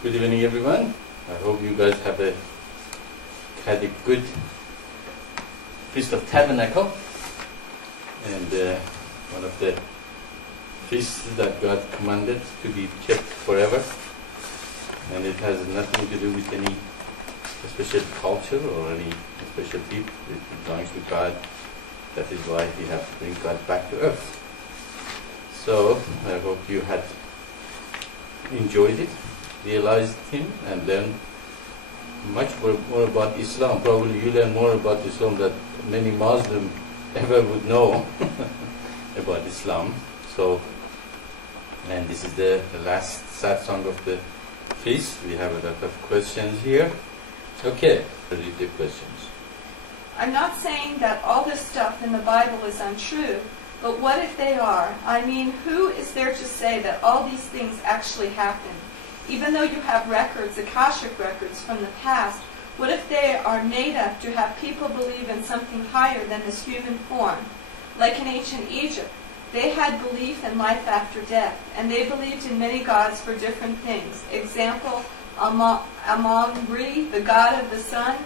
Good evening, everyone. I hope you guys had a good Feast of Tabernacle, and one of the feasts that God commanded to be kept forever, and it has nothing to do with any special culture or any special people. It belongs to God. That is why we have to bring God back to earth. So I hope you had enjoyed it, realized Him, and learned much more about Islam. Probably you learn more about Islam than many Muslims ever would know about Islam. So, and this is the last Satsang of the feast. We have a lot of questions here. Okay, read the questions. I'm not saying that all this stuff in the Bible is untrue, but what if they are? I mean, who is there to say that all these things actually happened? Even though you have records, Akashic records from the past, what if they are made up to have people believe in something higher than this human form? Like in ancient Egypt, they had belief in life after death, and they believed in many gods for different things. Example, Amon-Re, the god of the sun.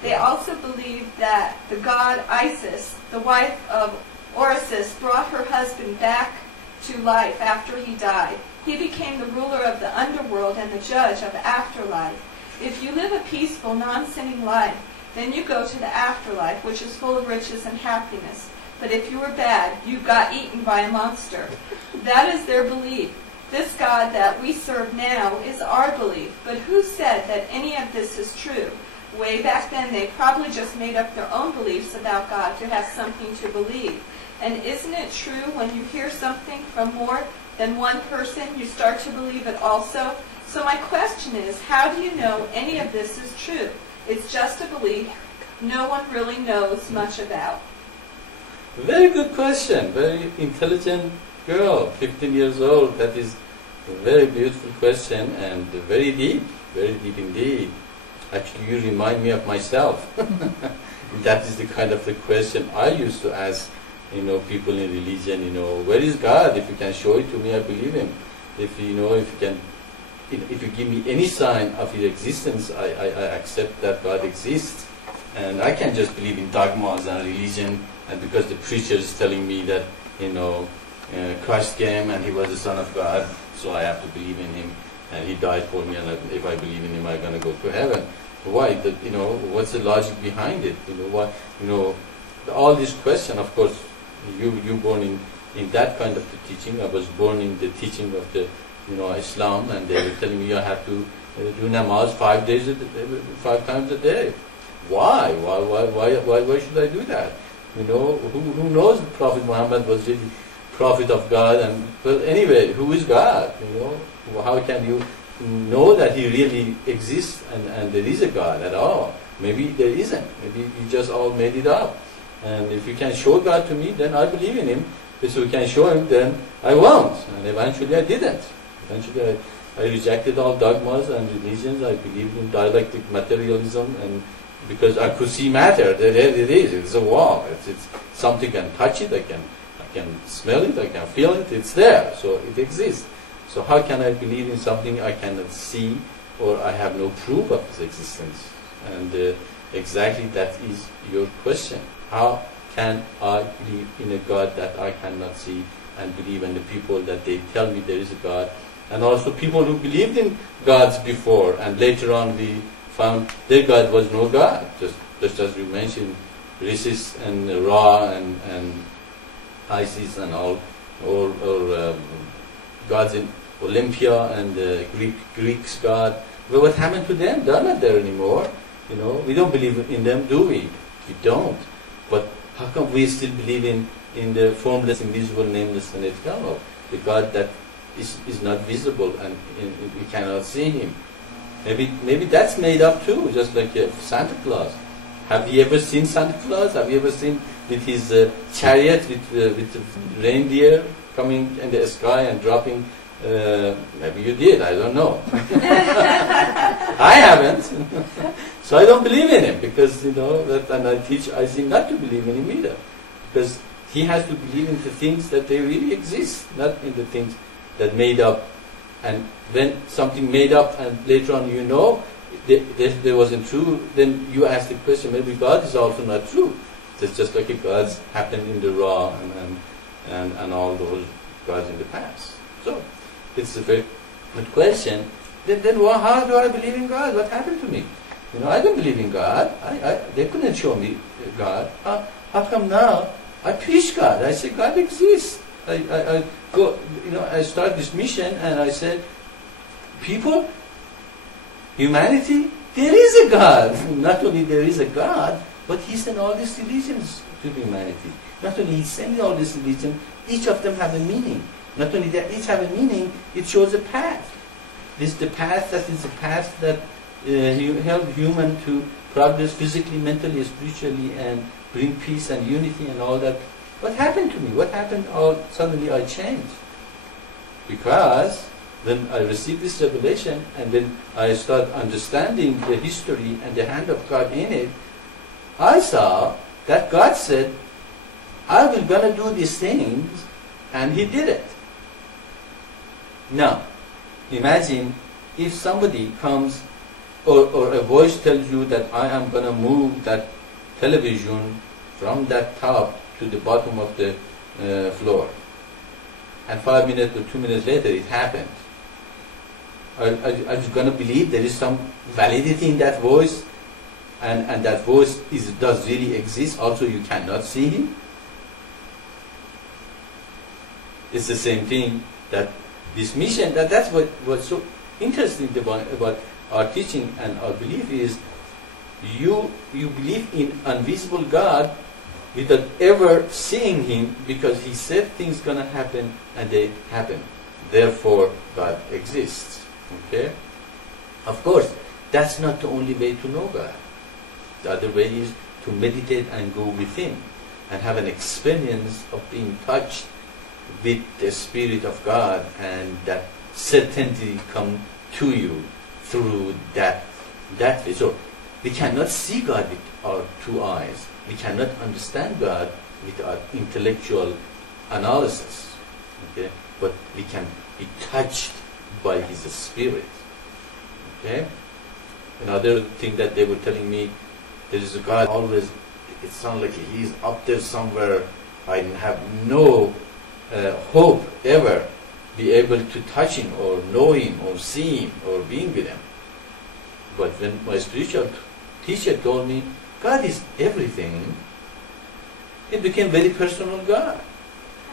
They also believed that the god Isis, the wife of Osiris, brought her husband back to life after he died. He became the ruler of the underworld and the judge of the afterlife. If you live a peaceful, non-sinning life, then you go to the afterlife, which is full of riches and happiness. But if you were bad, you got eaten by a monster. That is their belief. This God that we serve now is our belief. But who said that any of this is true? Way back then, they probably just made up their own beliefs about God to have something to believe. And isn't it true when you hear something from more than one person, you start to believe it also? So my question is, how do you know any of this is true? It's just a belief no one really knows much about. Very good question. Very intelligent girl, 15 years old. That is a very beautiful question and very deep indeed. Actually, you remind me of myself. That is the kind of the question I used to ask, people in religion, where is God? If you can show it to me, I believe Him. If you give me any sign of His existence, I accept that God exists. And I can't just believe in dogmas and religion, and because the preacher is telling me that, Christ came and He was the Son of God, so I have to believe in Him, and He died for me, and if I believe in Him, I'm going to go to heaven. Why? What's the logic behind it? All this question, of course, you born in that kind of the teaching. I was born in the teaching of the, Islam, and they were telling me I have to do namaz 5 times a day. Why? Why should I do that? Who knows the Prophet Muhammad was really prophet of God? Well, anyway, who is God? How can you know that He really exists and there is a God at all? Maybe there isn't. Maybe you just all made it up. And if you can show God to me, then I believe in Him. If you can show Him, then I won't. And eventually I didn't. Eventually I rejected all dogmas and religions. I believed in dialectic materialism, and because I could see matter. There it is. It's a wall. It's something. I can touch it. I can smell it. I can feel it. It's there. So it exists. So how can I believe in something I cannot see, or I have no proof of its existence? And exactly that is your question. How can I believe in a God that I cannot see, and believe in the people that they tell me there is a God? And also people who believed in gods before, and later on we found their God was no God. Just as we mentioned, Isis and Ra and Isis and all, or gods in Olympia and Greeks' God. Well, what happened to them? They're not there anymore. We don't believe in them, do we? We don't. But how come we still believe in the formless, invisible, nameless, and eternal? The God that is not visible and we cannot see Him. Maybe that's made up too, just like Santa Claus. Have you ever seen Santa Claus? Have you ever seen with his chariot with the reindeer coming in the sky and dropping? Maybe you did, I don't know. I haven't. So I don't believe in Him because, and I teach I-Ching not to believe in Him either. Because he has to believe in the things that they really exist, not in the things that made up And when something made up and later on you know there wasn't true, then you ask the question, maybe God is also not true. It's just like gods happened in the raw and all those gods in the past. So it's a very good question. Then how do I believe in God? What happened to me? I don't believe in God. They couldn't show me God. How come now I preach God? I say God exists. I go, I start this mission and I said, people, humanity, there is a God. Not only there is a God, but He sent all these religions to humanity. Not only He sent all these religions, each of them have a meaning. Not only that, each have a meaning, it shows a path. This is the path that help human to progress physically, mentally, spiritually, and bring peace and unity and all that. What happened to me? What happened? Suddenly I changed. Because when I received this revelation and when I started understanding the history and the hand of God in it, I saw that God said, I will gonna do these things, and He did it. Now, imagine if somebody comes or a voice tells you that I am gonna move that television from that top to the bottom of the floor. And 5 minutes or 2 minutes later it happened. Are you going to believe there is some validity in that voice? And that voice does really exist, also you cannot see Him? It's the same thing that this mission, that's what's so interesting about our teaching and our belief is you believe in invisible God without ever seeing Him, because He said things gonna happen and they happen. Therefore, God exists. Okay? Of course, that's not the only way to know God. The other way is to meditate and go within and have an experience of being touched with the Spirit of God, and that certainty come to you through that way. So we cannot see God with our 2 eyes. We cannot understand God with our intellectual analysis. Okay? But we can be touched by His Spirit. Okay? Another thing that they were telling me, there is a God always, it sounds like He's up there somewhere. I have no hope ever be able to touch Him or know Him or see Him or being with Him. But when my spiritual teacher told me God is everything, it became very personal God.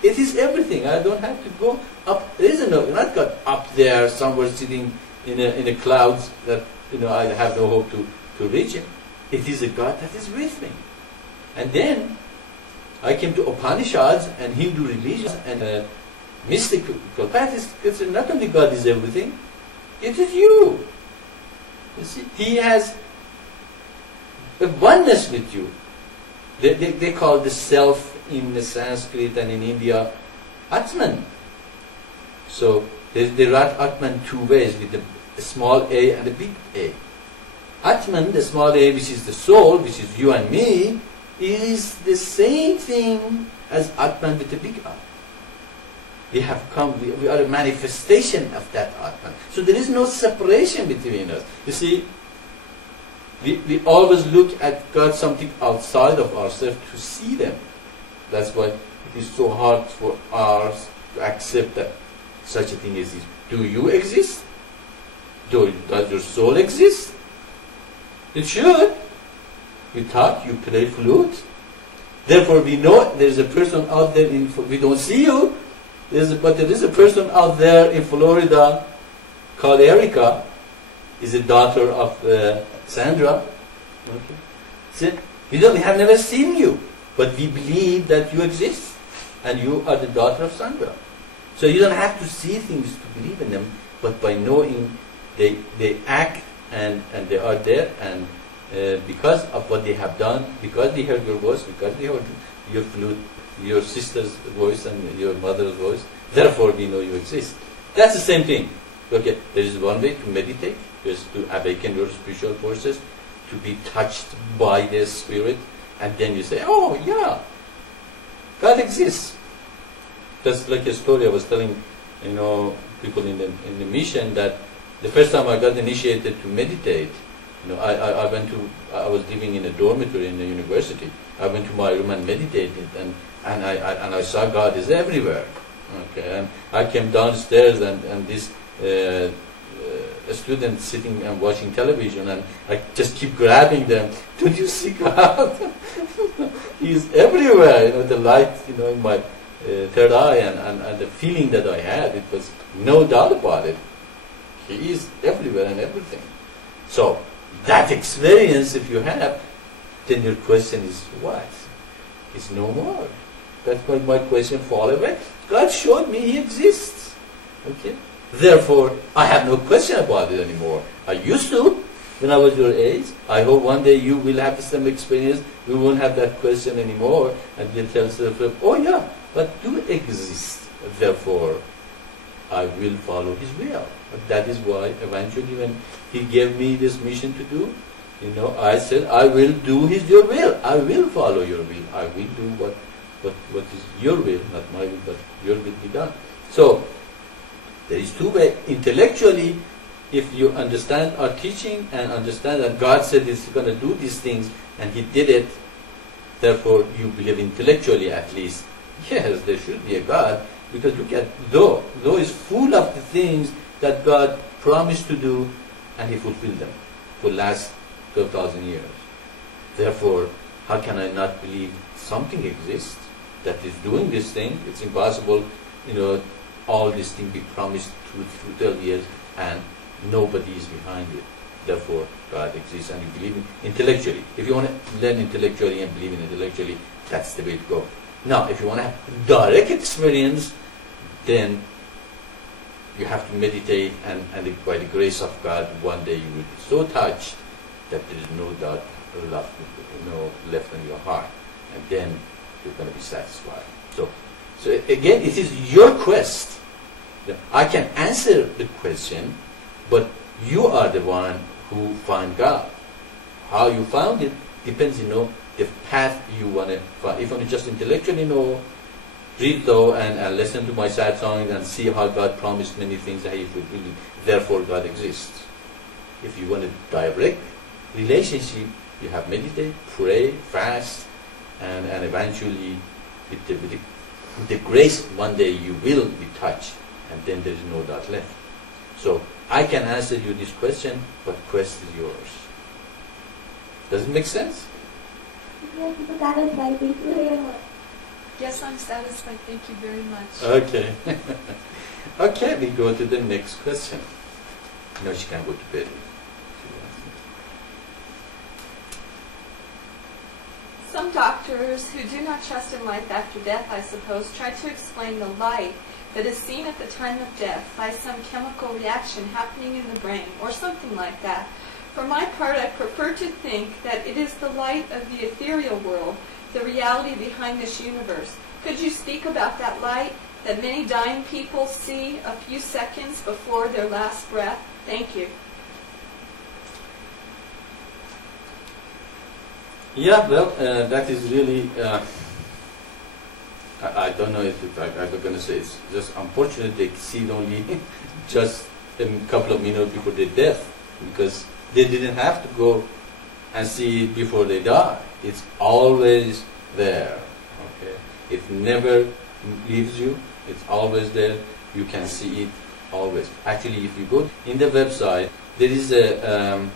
It is everything. I don't have to go up. There is not God up there somewhere sitting in the clouds that I have no hope to reach Him. It is a God that is with me. And then I came to Upanishads and Hindu religions and mystical practice. It's not only God is everything, it is you. You see, He has a oneness with you. They call the self in the Sanskrit and in India Atman. So they write Atman 2 ways, with the small a and the big A. Atman, the small a, which is the soul, which is you and me, is the same thing as Atman with the big A. We have come, we are a manifestation of that Atman. So there is no separation between us. You see, we always look at God something outside of ourselves to see them. That's why it is so hard for us to accept that such a thing exists. Do you exist? Does your soul exist? It should. We talk, you play flute. Therefore we know there is a person out there, we don't see you, but there is a person out there in Florida called Erica, is a daughter of Sandra. Okay. So, we have never seen you, but we believe that you exist, and you are the daughter of Sandra. So you don't have to see things to believe in them, but by knowing they act and they are there, and because of what they have done, because we heard your voice, because we heard your flute, your sister's voice and your mother's voice, therefore we know you exist. That's the same thing. Okay, there is one way to meditate, is to awaken your spiritual forces, to be touched by the Spirit, and then you say, oh yeah, God exists. That's like a story I was telling people in the mission that the first time I got initiated to meditate, I was living in a dormitory in the university. I went to my room and meditated, and I saw God is everywhere. Okay, and I came downstairs and this a student sitting and watching television, and I just keep grabbing them. Don't you see God? He is everywhere. The light, in my third eye, and the feeling that I had, it was no doubt about it. He is everywhere and everything. So that experience, if you have, then your question is what? It's no more. That's why my question fall away. God showed me He exists. Okay. Therefore, I have no question about it anymore. I used to when I was your age. I hope one day you will have the same experience. We won't have that question anymore, and we'll tell ourselves, oh yeah, but you exist. Therefore, I will follow His will. But that is why eventually when He gave me this mission to do, I said, I will do your will. I will follow your will. I will do what is your will, not my will, but your will be done. So, there is two ways. Intellectually, if you understand our teaching and understand that God said He's going to do these things and He did it, therefore you believe intellectually at least, yes, there should be a God, because look at Though is full of the things that God promised to do, and He fulfilled them for the last 12,000 years. Therefore, how can I not believe something exists that is doing this thing? It's impossible, all these things be promised through 12 years and nobody is behind it. Therefore, God exists, and you believe in intellectually. If you want to learn intellectually and believe in intellectually, that's the way to go. Now, if you want to have direct experience, then you have to meditate, and by the grace of God, one day you will be so touched that there is no doubt left in your heart, and then you're going to be satisfied. So again, it is your quest. I can answer the question, but you are the one who find God. How you found it depends, the path you want to find. If you just intellectually read though and listen to my Satsang and see how God promised many things that He fulfilled, therefore God exists. If you want a direct relationship, you have meditate, pray, fast, and eventually with the grace, one day you will be touched, and then there is no doubt left. So I can answer you this question, but the quest is yours. Does it make sense? Yes, I'm satisfied. Thank you very much. Okay. Okay, we go to the next question. No, she can go to bed. Some doctors who do not trust in life after death, I suppose, try to explain the light that is seen at the time of death by some chemical reaction happening in the brain, or something like that. For my part, I prefer to think that it is the light of the ethereal world, the reality behind this universe. Could you speak about that light that many dying people see a few seconds before their last breath? Thank you. Yeah, well, that is really, I don't know if I'm going to say it's just unfortunate they see it only just a couple of minutes before their death, because they didn't have to go and see it before they die. It's always there. Okay, it never leaves you. It's always there. You can see it always. Actually, if you go in the website, there is a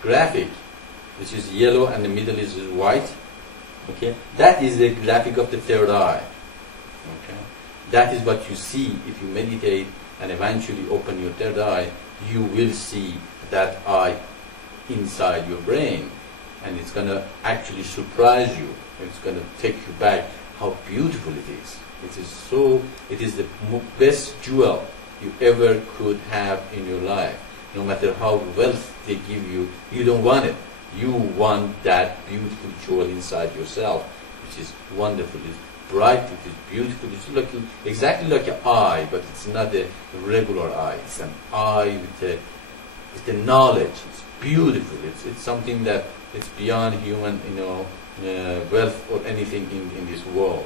graphic which is yellow and the middle is white. Okay, that is the graphic of the third eye. Okay, that is what you see if you meditate and eventually open your third eye. You will see that eye inside your brain, and it's going to actually surprise you. It's going to take you back how beautiful it is. It is the best jewel you ever could have in your life. No matter how wealth they give you, you don't want it. You want that beautiful jewel inside yourself, which is wonderful. It's bright, it is beautiful. It's exactly like an eye, but it's not a regular eye. It's an eye with the knowledge. It's beautiful. It's something that it's beyond human, wealth or anything in this world.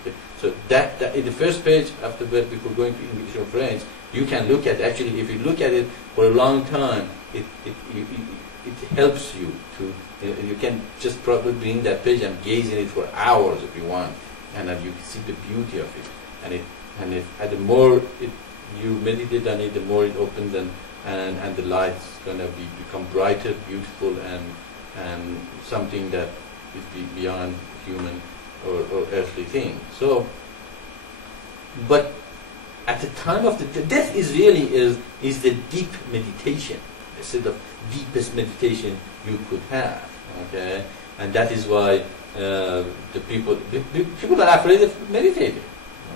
Okay. So that in the first page after that, before going to English or French, you can look at, actually if you look at it for a long time, it helps you to, you can just probably bring that page and gaze in it for hours if you want, and then you can see the beauty of it. And the more you meditate on it, the more it opens, and the light's gonna become brighter, beautiful, and something that is beyond human or earthly thing. So, but at the time of the death is the deep meditation, a sort of deepest meditation you could have. Okay, and that is why the people are afraid of meditating.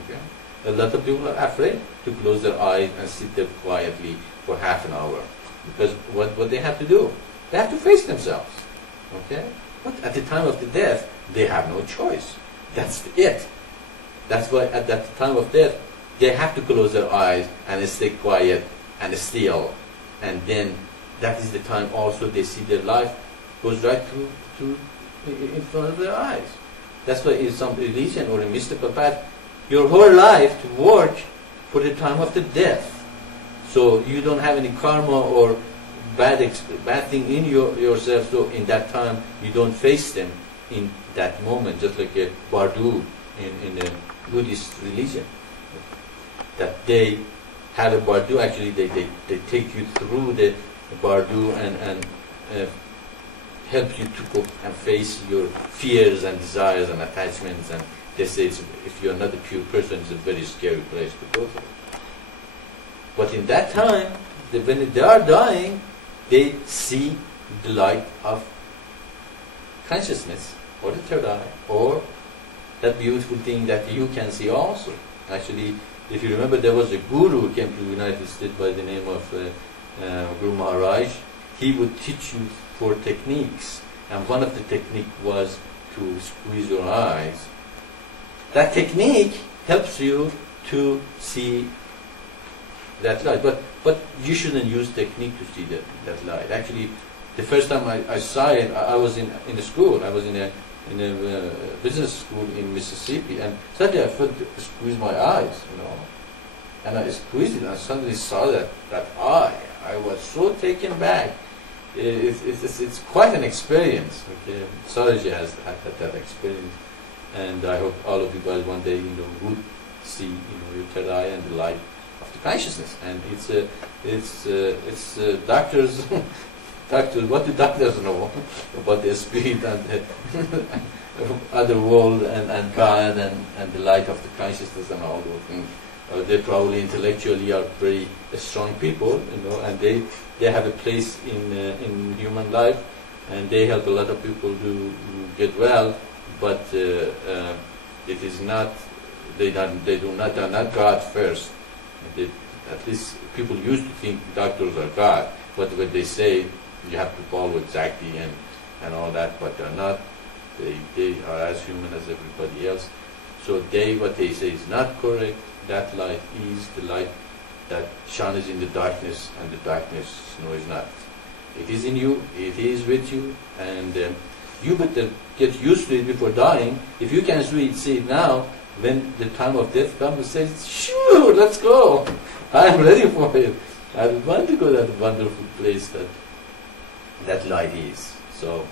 Okay, a lot of people are afraid to close their eyes and sit there quietly for half an hour, because what they have to do, they have to face themselves. Okay, but at the time of the death, they have no choice. That's it. That's why at that time of death, they have to close their eyes and stay quiet and still, and then that is the time also they see their life goes right to in front of their eyes. That's why in some religion or a mystical path, your whole life to work for the time of the death. So you don't have any karma or bad thing in yourself. So in that time, you don't face them in that moment, just like a bardu in a Buddhist religion. That they have a bardu, actually they take you through the bardu and help you to go and face your fears and desires and attachments, and they say if you're not a pure person, it's a very scary place to go through. But in that time, when they are dying, they see the light of consciousness, or the third eye, or that beautiful thing that you can see also. Actually, if you remember, there was a guru who came to the United States by the name of Guru Maharaj. He would teach you 4 techniques, and one of the techniques was to squeeze your eyes. That technique helps you to see that light, but you shouldn't use technique to see that light. Actually, the first time I saw it, I was in a school. I was in a business school in Mississippi, and suddenly I felt to squeeze my eyes, and I squeezed it, and I suddenly saw that eye. I was so taken back. It's quite an experience. Okay, Saraji has had that experience, and I hope all of you guys one day would see your third eye and the light of the consciousness. And it's doctors. Doctors, what do doctors know about the spirit and the other world and God and the light of the consciousness and all those things? They probably intellectually are very strong people, and they have a place in human life, and they help a lot of people to get well. But it is not. They're not God first. At least people used to think doctors are God, but when they say you have to follow exactly and all that, but they're not. They are as human as everybody else. So what they say is not correct. That light is the light that shines in the darkness, and the darkness is not. It is in you, it is with you, and you better get used to it before dying. If you can see it now, when the time of death comes, say, sure, let's go. I am ready for it. I want to go to that wonderful place that light is. So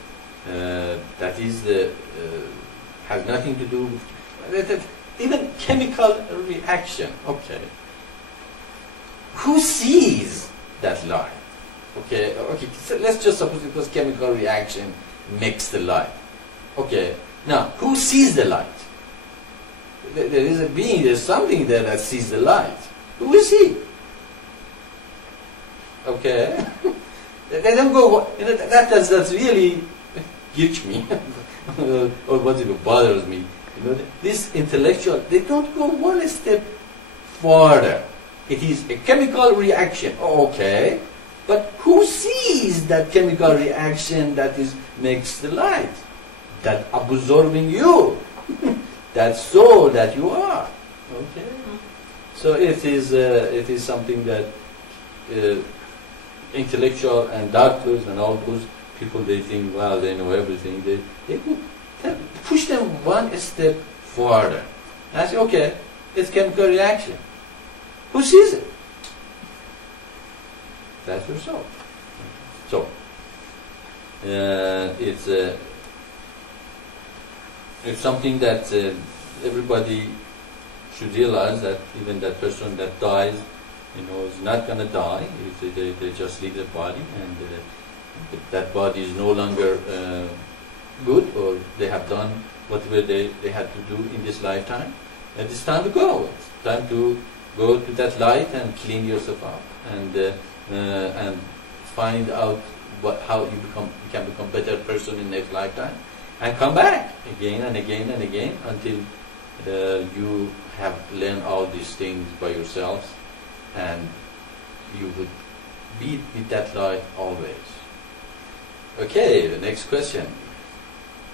that is has nothing to do with even chemical reaction. Okay, who sees that light? Okay. So let's just suppose it was chemical reaction makes the light. Okay. Now, who sees the light? There is a being. There's something there that sees the light. Who is he? Okay. They don't go. That's really gets me, or what it bothers me. This intellectual, they don't go one step further. It is a chemical reaction. Okay, but who sees that chemical reaction that makes the light? That absorbing you, that soul that you are. Okay, so it is something that intellectual and doctors and all those people, they think, well, they know everything. They could push them one step further. And I say, okay, it's chemical reaction. Who sees it? That's yourself. So, it's something that everybody should realize, that even that person that dies, is not going to die. They just leave the body, and that body is no longer good, or they have done whatever they had to do in this lifetime. And it's time to go. It's time to go to that light and clean yourself up, and find out how you can become a better person in the next lifetime, and come back again and again and again until you have learned all these things by yourselves, and you would be with that light always. Okay, the next question.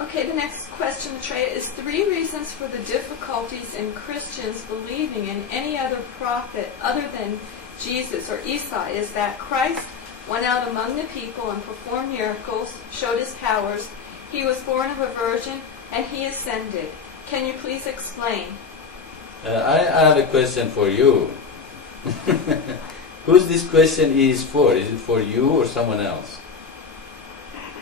Okay, the next question, Maitreya, is 3 reasons for the difficulties in Christians believing in any other prophet other than Jesus or Isa. Is that Christ went out among the people and performed miracles, showed his powers, he was born of a virgin, and he ascended. Can you please explain? I have a question for you. Who's this question is for? Is it for you or someone else?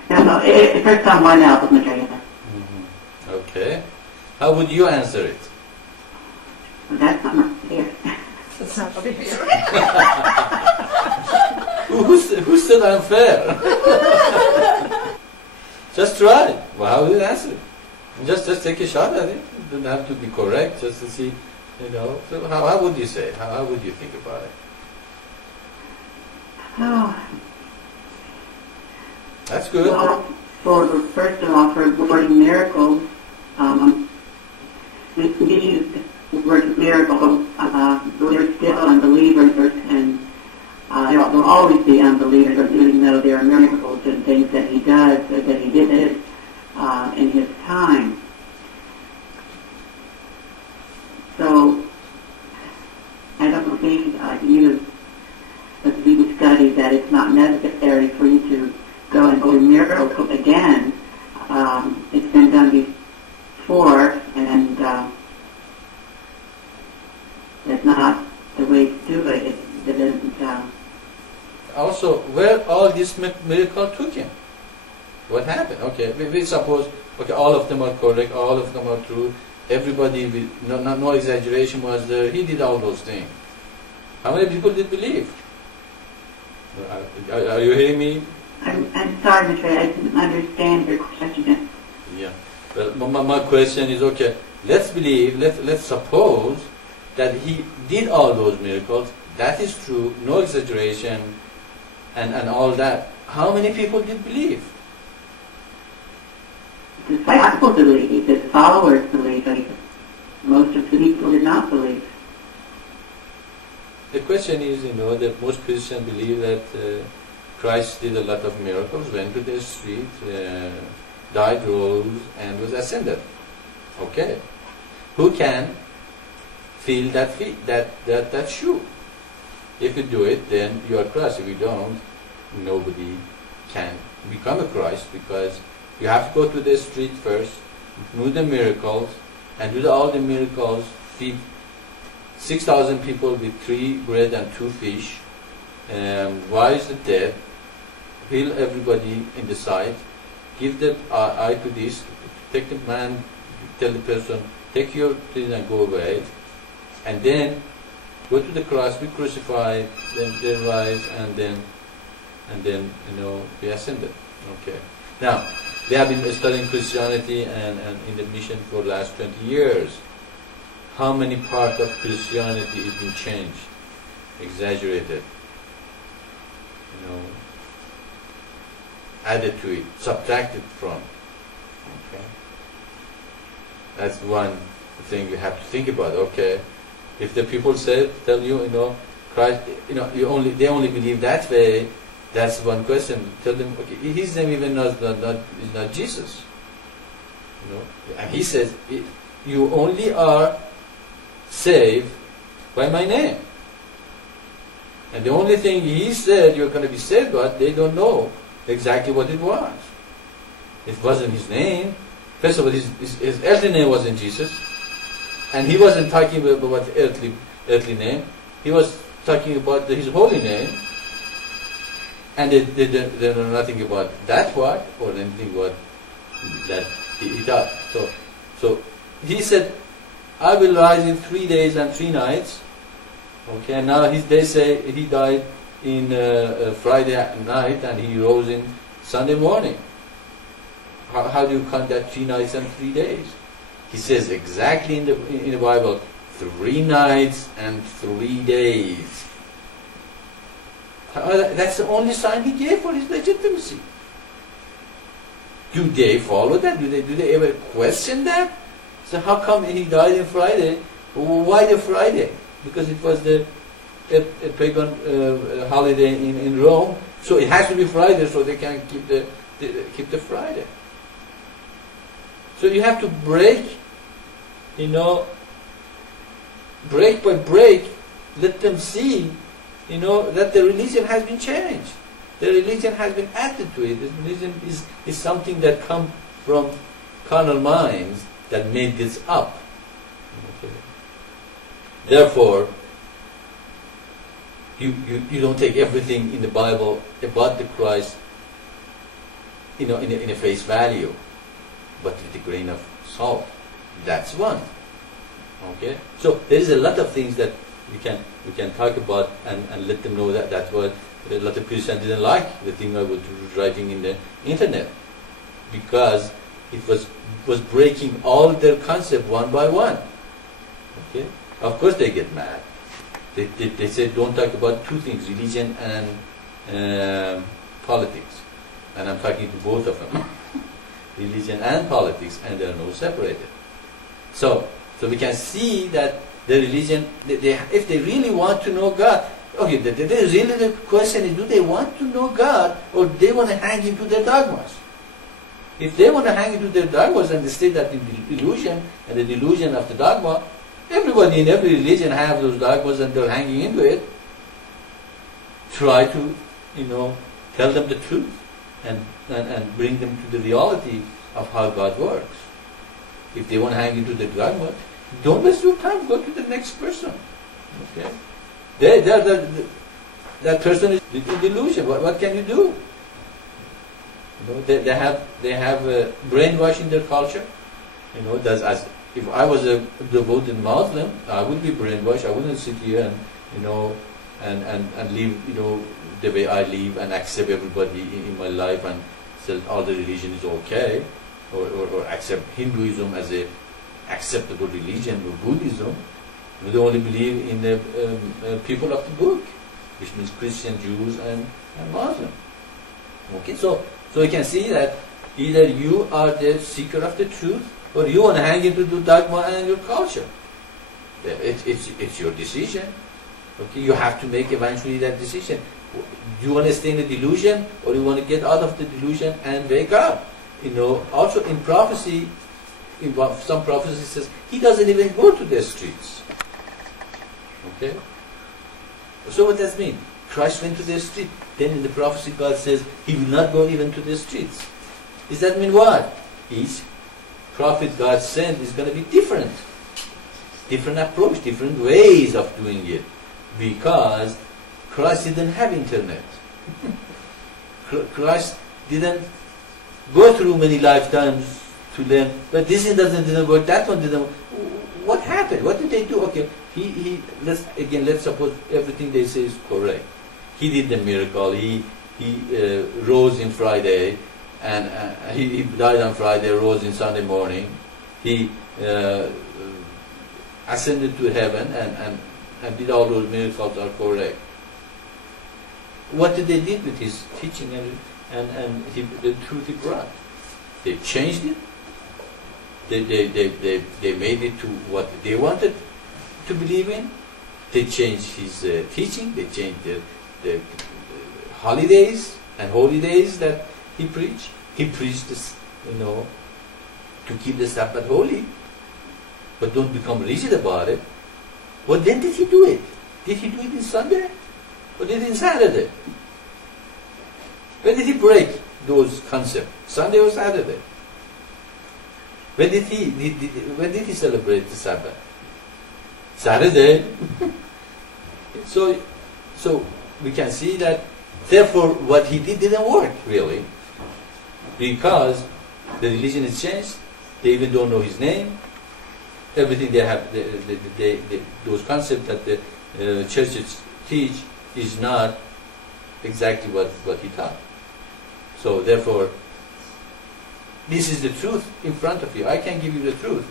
No, it's for someone else, Maitreya. Mm-hmm. Okay. How would you answer it? That's not fair. It's not fair. Who said unfair? Just try. Well, how will you answer it? Just take a shot at it. It doesn't have to be correct, just to see, So how would you say it? How would you think about it? Oh. That's good. Well, first of all, for working miracles, we use the word miracle. We're still unbelievers, and there will always be unbelievers, even though there are miracles and things that he does, or that he did in his time. So, I don't think as we would study, that it's not necessary for you to go and do miracles again. It's been done before, and it's not the way to do it. It isn't. Also, where all this miracle took him? What happened? Okay, we suppose, all of them are correct, all of them are true. Everybody, no exaggeration was there. He did all those things. How many people did believe? Are you hearing me? I'm sorry, Maitreya, I didn't understand your question. Yeah. Well, my question is, let's believe, let's suppose that he did all those miracles. That is true, no exaggeration, and all that. How many people did believe? The disciples believed, his followers believed, but most of the people did not believe. The question is, that most Christians believe that Christ did a lot of miracles, went to the street, died, rose, and was ascended. Okay. Who can feel that shoe? If you do it, then you are Christ. If you don't, nobody can become a Christ, because you have to go to the street first, do the miracles, and do all the miracles, feed 6,000 people with 3 bread and 2 fish, rise the dead, heal everybody in the sight, give the eye to this, take the man, tell the person, take your thing and go away, and then go to the cross, be crucified, then rise, and then be ascended. Okay. Now, they have been studying Christianity and in the mission for the last 20 years. How many part of Christianity has been changed, exaggerated, added to it, subtracted from? Okay. That's one thing you have to think about. Okay. If the people tell you, Christ, they only believe that way, that's one question. Tell them, okay, his name even is not Jesus. And he says, you only are saved by my name. And the only thing he said you're going to be saved by, they don't know exactly what it was. It wasn't his name. First of all, his earthly name wasn't Jesus. And he wasn't talking about earthly name. He was talking about his holy name. And they know nothing about that part or anything about that he taught. So he said, I will rise in 3 days and 3 nights. Okay, and now they say he died in Friday night and he rose in Sunday morning. How do you count that 3 nights and 3 days? He says exactly in the Bible, 3 nights and 3 days. That's the only sign he gave for his legitimacy. Do they follow that? Do they ever question that? So how come he died on Friday? Why the Friday? Because it was a pagan holiday in Rome. So it has to be Friday, so they can keep the Friday. So you have to break by break, let them see, that the religion has been changed. The religion has been added to it. The religion is something that comes from carnal minds that made this up. Okay. Therefore, you don't take everything in the Bible about the Christ, in a face value, but with a grain of salt. That's one. Okay. So there is a lot of things that we can talk about and let them know that's what a lot of Christians didn't like the thing I was writing in the internet, because it was breaking all their concept one by one. Okay. Of course they get mad. They said don't talk about two things, religion and politics. And I'm talking to both of them. Religion and politics, and they are no separated. So we can see that the religion, if they really want to know God, okay, the question is, do they want to know God, or do they want to hang into their dogmas? If they want to hang into their dogmas and they stay that in the illusion and the delusion of the dogma, everybody in every religion have those dogmas and they're hanging into it. Try to, tell them the truth and bring them to the reality of how God works. If they want to hang into the dogma, don't waste your time. Go to the next person. Okay, that person is in delusion. What can you do? They have brainwashing their culture. If I was a devoted Muslim, I would be brainwashed. I wouldn't sit here and live the way I live and accept everybody in my life and say all the religion is okay, or accept Hinduism as a acceptable religion, or Buddhism. They only believe in the people of the book, which means Christian, Jews, and Muslim. Okay, so you can see that either you are the seeker of the truth, or you want to hang into the dogma and your culture. It's your decision. Okay, you have to make eventually that decision. Do you want to stay in the delusion, or you want to get out of the delusion and wake up? Also in prophecy, some prophecy says he doesn't even go to the streets. Okay? So what does that mean? Christ went to the street. Then in the prophecy God says he will not go even to the streets. Does that mean what? Each prophet God sent is going to be different. Different approach, different ways of doing it. Because Christ didn't have internet. Christ didn't go through many lifetimes to learn, but this didn't work, that one didn't work. What happened? What did they do? Okay, let's suppose everything they say is correct. He did the miracle. He rose in Friday, and he died on Friday, rose in Sunday morning. He ascended to heaven and did all those miracles are correct. What did they do with his teaching and the truth he brought? They changed it. They made it to what they wanted to believe in. They changed his teaching. They changed the holidays and holy days that he preached. He preached this, to keep the Sabbath holy, but don't become rigid about it. Well, then did he do it? Did he do it in Sunday? Or did it in Saturday? When did he break those concepts? Sunday or Saturday? When did he celebrate the Sabbath? Saturday. So we can see that, therefore, what he did didn't work, really. Because the religion is changed, they even don't know his name. Everything they have, those concepts that the churches teach is not exactly what he taught. So therefore, this is the truth in front of you. I can give you the truth.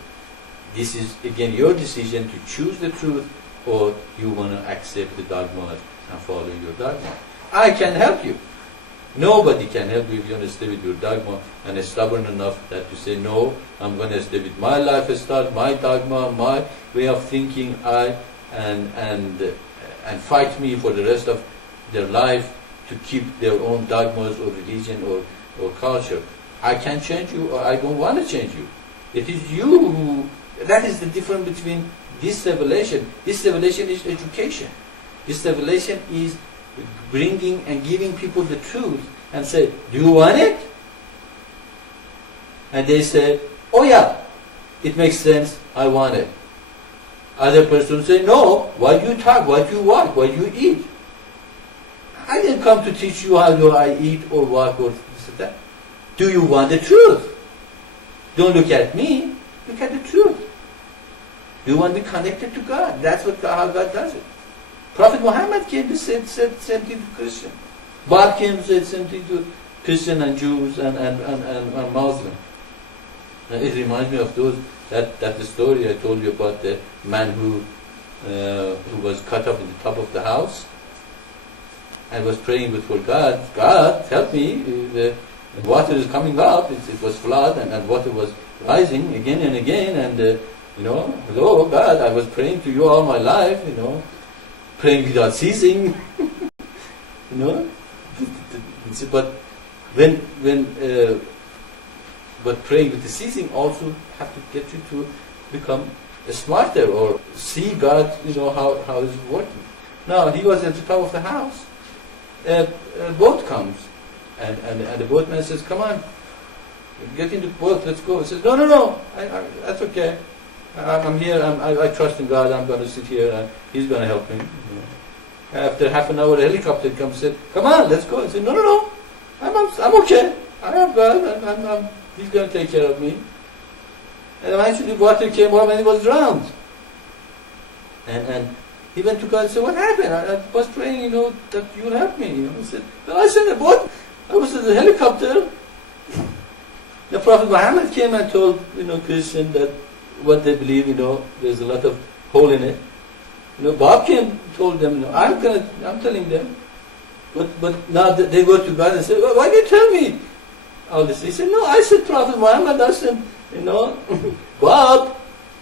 This is, again, your decision to choose the truth, or you want to accept the dogma and follow your dogma. I can help you. Nobody can help you if you want to stay with your dogma and are stubborn enough that you say, no, I'm going to stay with my lifestyle, my dogma, my way of thinking, and fight me for the rest of their life to keep their own dogmas or religion or culture. I can't change you, or I don't want to change you. It is you who, that is the difference between this revelation. This revelation is education. This revelation is bringing and giving people the truth and say, do you want it? And they say, oh yeah, it makes sense, I want it. Other person say, no, why do you talk, why do you walk, why do you eat? I didn't come to teach you how do I eat or walk or this and that. Do you want the truth? Don't look at me, look at the truth. Do you want to be connected to God? That's how God does it. Prophet Muhammad came to say same thing to Christian. Bob came to say same thing to Christian and Jews and Muslim. And it reminds me of the story I told you about the man who was cut off in the top of the house and was praying before God, God, help me, the water is coming up, it was flood and water was rising again and again, and hello God, I was praying to you all my life, praying without ceasing, but but praying with the ceasing also have to get you to become smarter or see God, how it's working. Now he was at the top of the house. A boat comes, and the boatman says, "Come on, get in the boat. Let's go." He says, "No, that's okay. I'm here. I trust in God. I'm going to sit here, and He's going to help me." After half an hour, a helicopter comes and said, "Come on, let's go." I said, "No, I'm okay. I have God. He's going to take care of me." And eventually, water came up and he was drowned. And he went to God and said, "What happened? I was praying, that you'll help me." He said, "No, I said, what? I was in the helicopter." The Prophet Muhammad came and told, Christian that what they believe, there's a lot of hole in it. Bob came and told them, I'm telling them. But now they go to God and say, "Well, why did you tell me all this?" He said, "No, I said Prophet Muhammad, I said, Bob,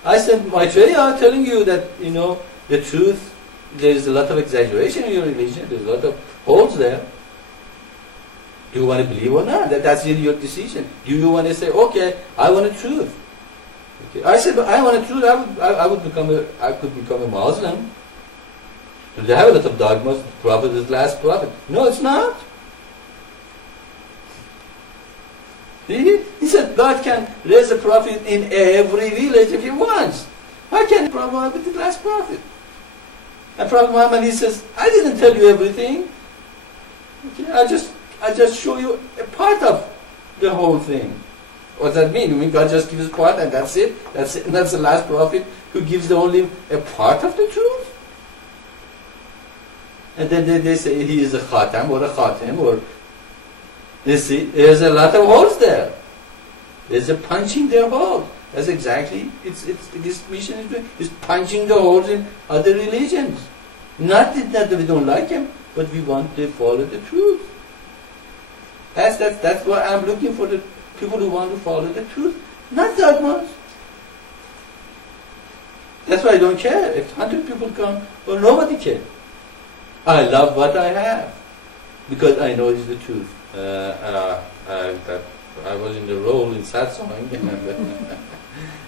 I said Maitreya telling you that, the truth, there is a lot of exaggeration in your religion, there's a lot of holes there. Do you want to believe or not? That's really your decision. Do you want to say, okay, I want the truth? Okay. I said, I want the truth, I could become a Muslim. They have a lot of dogmas, the prophet is the last prophet. No, it's not. He said God can raise a prophet in every village if He wants. Why can't Prophet Muhammad be the last prophet? And Prophet Muhammad, he says, I didn't tell you everything. Okay, I just show you a part of the whole thing. What does that mean? You mean God just gives part and that's it? That's it? And that's the last prophet who gives only a part of the truth? And then they say he is a khatam or a khatim, or you see, there's a lot of holes there. There's a punching their holes. That's exactly this mission is doing. Is punching the holes in other religions. Not that we don't like them, but we want to follow the truth. That's why I'm looking for the people who want to follow the truth, not dogmas. That's why I don't care if 100 people come or nobody cares. I love what I have because I know it's the truth. I was in the role in Satsang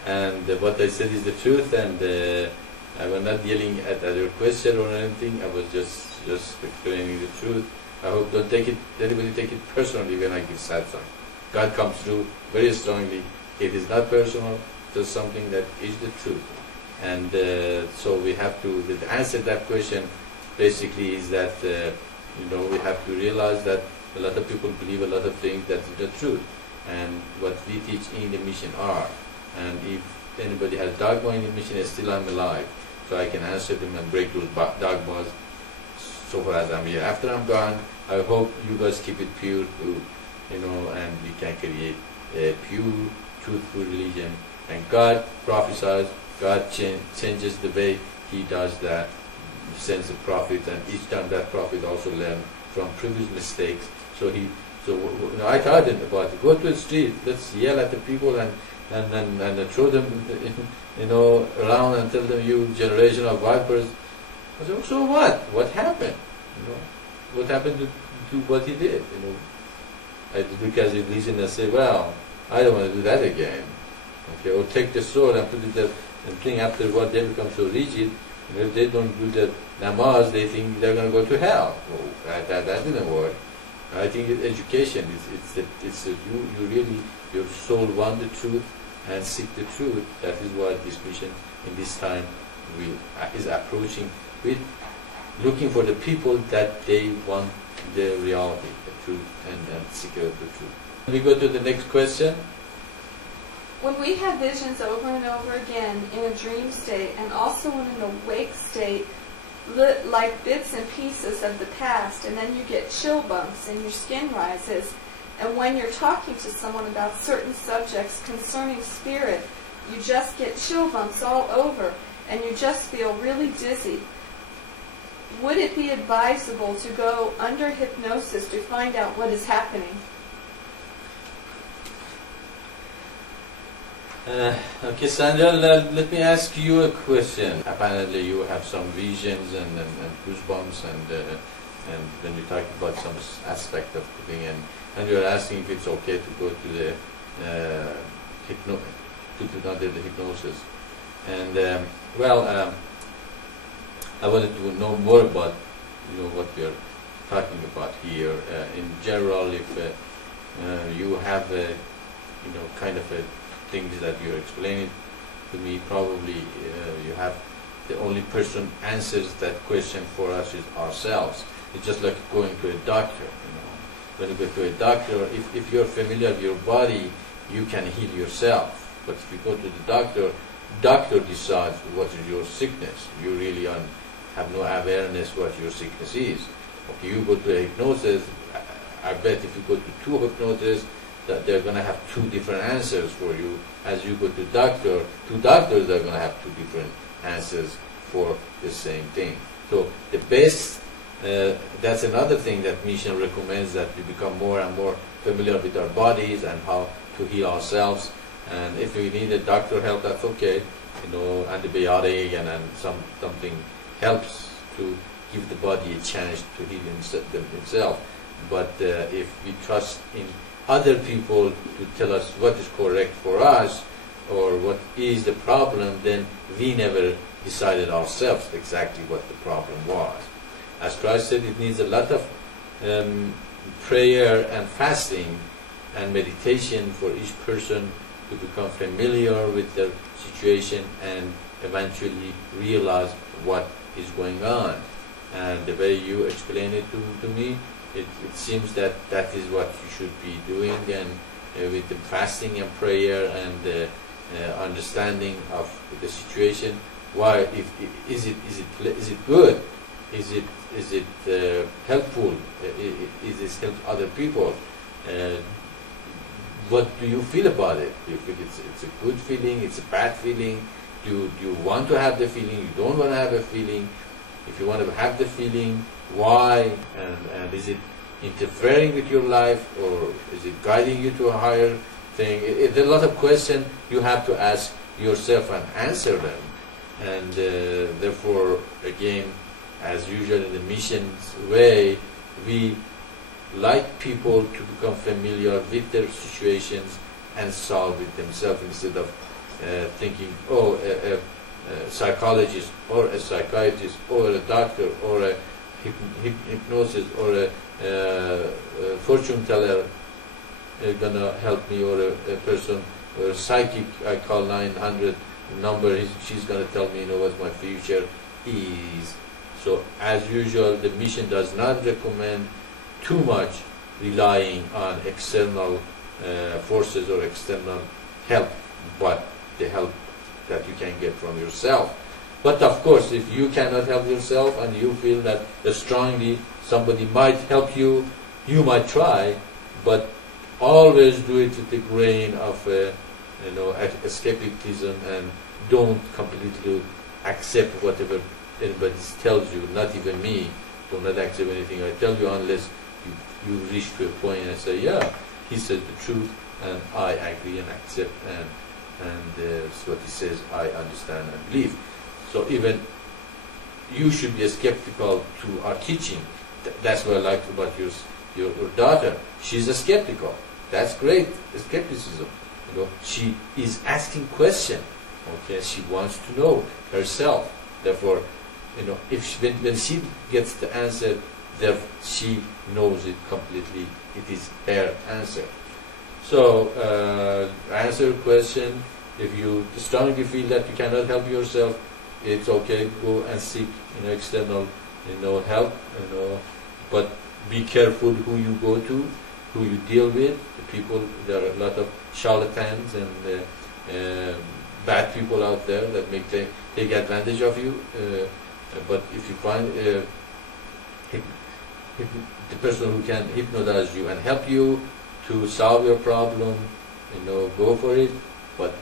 and what I said is the truth, and I was not yelling at your question or anything. I was just explaining the truth. I hope anybody take it personally when I give Satsang. God comes through very strongly. It is not personal, just something that is the truth. And so we have to answer that question. Basically, is that we have to realize that a lot of people believe a lot of things that is the truth, and what we teach in the mission are. And if anybody has dogma in the mission, still I'm alive, so I can answer them and break those dogmas so far as I'm here. After I'm gone, I hope you guys keep it pure too, and we can create a pure, truthful religion. And God prophesies, God changes the way He does that, sends a prophet, and each time that prophet also learns from previous mistakes. So I taught him about it. Go to the street, let's yell at the people and throw them, around and tell them, you generation of vipers. I said, so what? What happened? What happened to what he did? I look at his reason and say, well, I don't want to do that again. Okay, or take the sword and put it there and think after what they become so rigid. If they don't do the namaz, they think they're going to go to hell. Well, that didn't work. I think it's education. You really, your soul want the truth and seek the truth. That is what this mission in this time is approaching with, looking for the people that they want the reality, the truth, and seek out the truth. We go to the next question. When we have visions over and over again in a dream state and also in an awake state, like bits and pieces of the past, and then you get chill bumps and your skin rises, and when you're talking to someone about certain subjects concerning spirit, you just get chill bumps all over and you just feel really dizzy. Would it be advisable to go under hypnosis to find out what is happening? Okay, Sandra, let me ask you a question. Apparently you have some visions and goosebumps and when you talk about some aspect of cooking and you're asking if it's okay to go to the under the hypnosis. And I wanted to know more about what we are talking about here. In general, if you have kind of a things that you're explaining to me, probably you have the only person answers that question for us is ourselves. It's just like going to a doctor. When you go to a doctor, if you're familiar with your body, you can heal yourself. But if you go to the doctor decides what is your sickness. You really have no awareness what your sickness is. Okay, you go to a hypnosis, I bet if you go to two hypnosis, that they're going to have two different answers for you. As you go to two doctors are going to have two different answers for the same thing. So the best, that's another thing that mission recommends, that we become more and more familiar with our bodies and how to heal ourselves. And if we need a doctor help, that's okay. Antibiotic and something helps to give the body a chance to heal itself. But if we trust in other people to tell us what is correct for us or what is the problem, then we never decided ourselves exactly what the problem was. As Christ said, it needs a lot of prayer and fasting and meditation for each person to become familiar with their situation and eventually realize what is going on. And the way you explain it to me, it seems that is what you should be doing, and with the fasting and prayer and understanding of the situation. Why? Is it good? Is it helpful? Is it help other people? What do you feel about it? Do you feel it's a good feeling? It's a bad feeling? Do you want to have the feeling? You don't want to have a feeling? If you want to have the feeling, why? And is it interfering with your life, or is it guiding you to a higher thing? There are a lot of questions you have to ask yourself and answer them. And therefore, again, as usual in the missions way, we like people to become familiar with their situations and solve it themselves, instead of thinking, a psychologist or a psychiatrist or a doctor or a hypnosis or a fortune teller gonna help me, or a person or a psychic. I call 900 number. She's going to tell me, what my future is. So as usual, the mission does not recommend too much relying on external forces or external help, but the help that you can get from yourself. But of course, if you cannot help yourself and you feel that strongly somebody might help you, you might try, but always do it with a grain of skepticism, and don't completely accept whatever anybody tells you, not even me. Do not accept anything I tell you unless you reach to a point and say, yeah, he says the truth, and I agree and accept, and what he says I understand and believe. So even you should be skeptical to our teaching. That's what I like about your daughter. She's a skeptical. That's great, skepticism. She is asking questions. Okay, she wants to know herself. Therefore, when she gets the answer, she knows it completely. It is her answer. So, answer your question. If you strongly feel that you cannot help yourself, it's okay. Go and seek, external, help. But be careful who you go to, who you deal with. The people, there are a lot of charlatans and bad people out there that may take advantage of you. But if you find the person who can hypnotize you and help you to solve your problem, go for it. But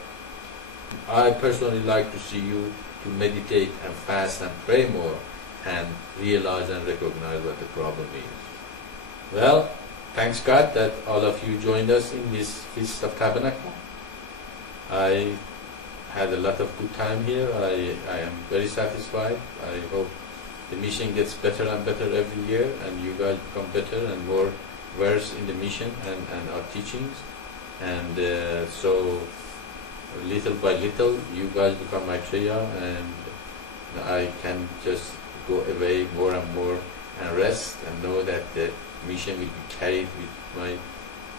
I personally like to see you to meditate and fast and pray more and realize and recognize what the problem is. Well, thanks God that all of you joined us in this Feast of Tabernacle. I had a lot of good time here. I am very satisfied. I hope the mission gets better and better every year, and you guys become better and more versed in the mission and our teachings. And so little by little, you guys become Maitreya, and I can just go away more and more and rest and know that the mission will be carried with my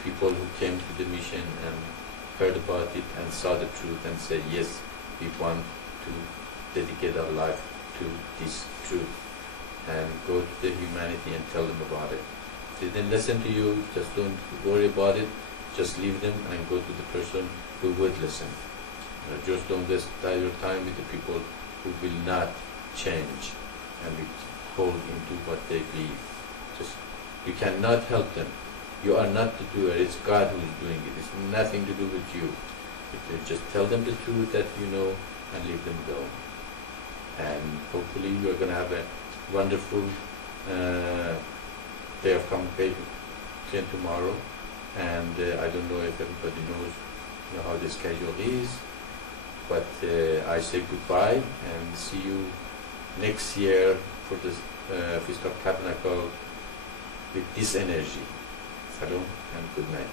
people who came to the mission and heard about it and saw the truth and said, yes, we want to dedicate our life to this truth, and go to the humanity and tell them about it. If they didn't listen to you, just don't worry about it. Just leave them and go to the person who would listen. Just don't waste your time with the people who will not change and will hold into what they believe. You cannot help them. You are not the doer. It's God who is doing it. It's nothing to do with you. You just tell them the truth that you know and leave them go. And hopefully you are going to have a wonderful day of convocation tomorrow. And I don't know if everybody knows how the schedule is. But I say goodbye and see you next year for the Feast of Tabernacle with this energy. Salam and good night.